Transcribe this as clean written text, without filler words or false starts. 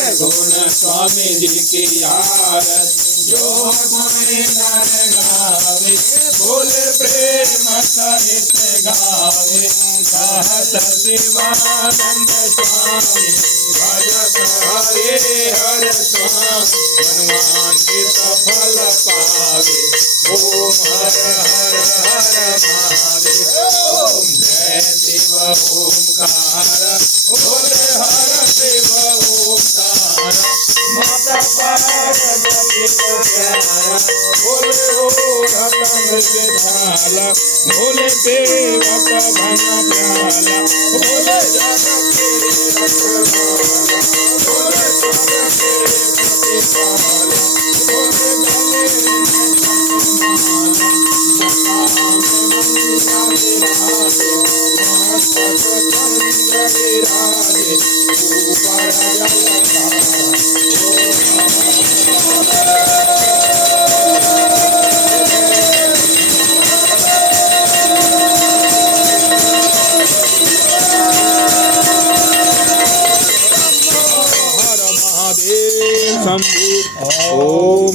गुण स्वामी जी की आरत जो गुण नर गावे बोले प्रेम सहित गावे कहत शिवानंद स्वामी भजत हरे हर स्वामी मनवांछित फल पावे ओम हर हर हर महादेव ओम जय शिव ओमकार बोले हर शिव ओमकार माता पार्वती को प्यारा बोले हो रतन के ढाला बोले देवत भन प्याला बोले जग के रखवाला बोले सब के प्रतिपाला बोले गले में चंद्रमाला जटा में विराजे मस्तक चंद्र विराजे ऊपर जलधारा शंभु ओम।